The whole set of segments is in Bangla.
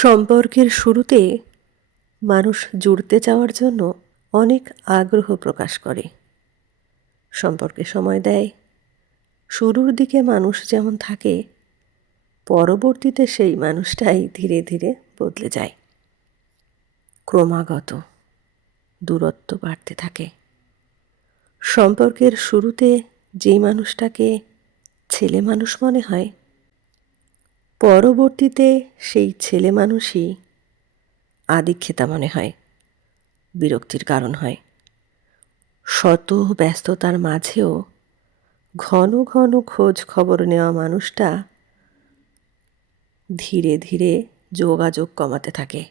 সম্পর্কের শুরুতে মানুষ জুড়তে চাওয়ার জন্য অনেক আগ্রহ প্রকাশ করে, সম্পর্কে সময় দেয়। শুরুর দিকে মানুষ যেমন থাকে, পরবর্তীতে সেই মানুষটাই ধীরে ধীরে বদলে যায়। ক্রমাগত দূরত্ব বাড়তে থাকে। সম্পর্কের শুরুতে যেই মানুষটাকে ছেলে মানুষ মনে হয়, পরবর্তীতে সেই ছেলে মানুষই আদিক্ষেতা মনে হয়, বিরক্তির কারণ হয়। শত ব্যস্ততার মাঝেও ঘন ঘন খোঁজ খবর নেওয়া মানুষটা ধীরে ধীরে যোগাযোগ কমাতে থাকে।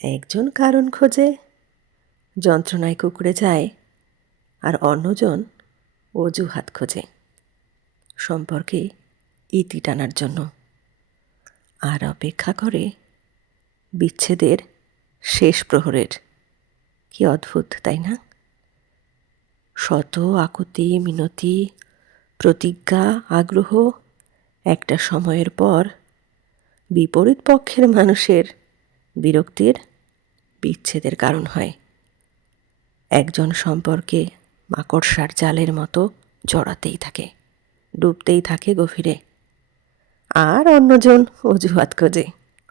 একজন কারণ খোঁজে, যন্ত্রণায় কুঁকড়ে যায়, আর অন্যজন অজুহাত খোঁজে সম্পর্কে ইতি টানার জন্য, আর অপেক্ষা করে বিচ্ছেদের শেষ প্রহরের। কি অদ্ভুত, তাই না? শত আকুতি মিনতি, প্রতিজ্ঞা, আগ্রহ একটা সময়ের পর বিপরীত পক্ষের মানুষের বিরক্তির, বিচ্ছেদের কারণ হয়। একজন সম্পর্কে মাকড়সার জালের মতো জড়াতেই থাকে, ডুবতেই থাকে গভীরে, আর অন্যজন অজুহাত খোঁজে।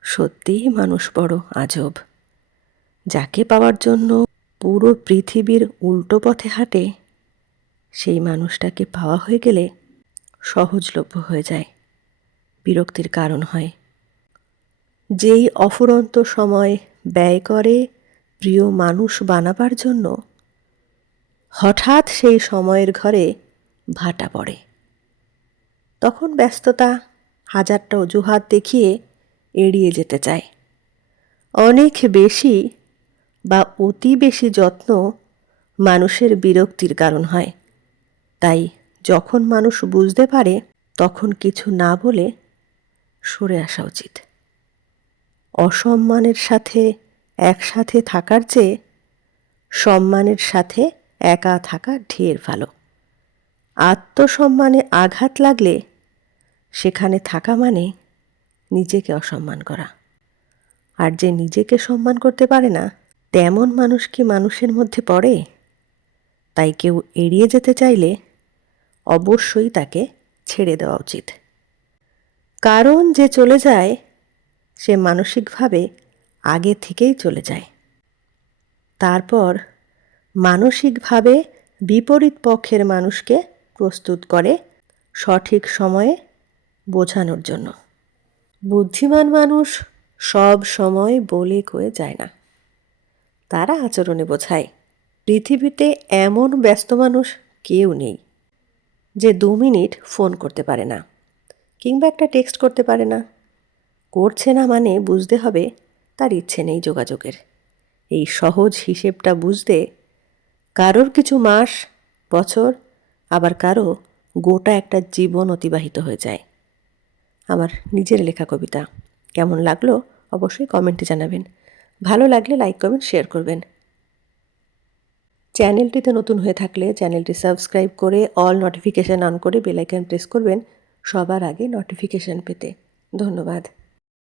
সত্যিই মানুষ বড় আজব। যাকে পাওয়ার জন্য পুরো পৃথিবীর উল্টো পথে হাঁটে, সেই মানুষটাকে পাওয়া হয়ে গেলে সহজলভ্য হয়ে যায়, বিরক্তির কারণ হয়। যেই অফুরন্ত সময় ব্যয় করে প্রিয় মানুষ বানাবার জন্য, হঠাৎ সেই সময়ের ঘরে ভাটা পড়ে। তখন ব্যস্ততা হাজারটা অজুহাত দেখিয়ে এড়িয়ে যেতে চায়। অনেক বেশি বা অতি বেশি যত্ন মানুষের বিরক্তির কারণ হয়। তাই যখন মানুষ বুঝতে পারে, তখন কিছু না বলে সরে আসা উচিত। অসম্মানের সাথে একসাথে থাকার চেয়ে সম্মানের সাথে একা থাকা ঢের ভালো। আত্মসম্মানে আঘাত লাগলে সেখানে থাকা মানে নিজেকে অসম্মান করা। আর যে নিজেকে সম্মান করতে পারে না, তেমন মানুষ কি মানুষের মধ্যে পড়ে? তাই কেউ এড়িয়ে যেতে চাইলে অবশ্যই তাকে ছেড়ে দেওয়া উচিত। কারণ যে চলে যায়, সে মানসিকভাবে আগে থেকেই চলে যায়। তারপর মানসিকভাবে বিপরীত পক্ষের মানুষকে প্রস্তুত করে সঠিক সময়ে বোঝানোর জন্য। বুদ্ধিমান মানুষ সব সময় বলে কয়ে যায় না, তারা আচরণে বোঝায়। পৃথিবীতে এমন ব্যস্ত মানুষ কেউ নেই যে 2 মিনিট ফোন করতে পারে না, কিংবা একটা টেক্সট করতে পারে না। করছে না মানে বুঝতে হবে তার ইচ্ছে নেই যোগাযোগের। এই সহজ হিসেবটা বুঝতে কারোর কিছু মাস, বছর, আবার কারো গোটা একটা জীবন অতিবাহিত হয়ে যায়। আমার নিজের লেখা কবিতা কেমন লাগলো অবশ্যই কমেন্টে জানাবেন। ভালো লাগলে লাইক, কমেন্ট, শেয়ার করবেন। চ্যানেলটিতে নতুন হয়ে থাকলে চ্যানেলটি সাবস্ক্রাইব করে অল নোটিফিকেশান অন করে বেল আইকন প্রেস করবেন সবার আগে নোটিফিকেশান পেতে। ধন্যবাদ।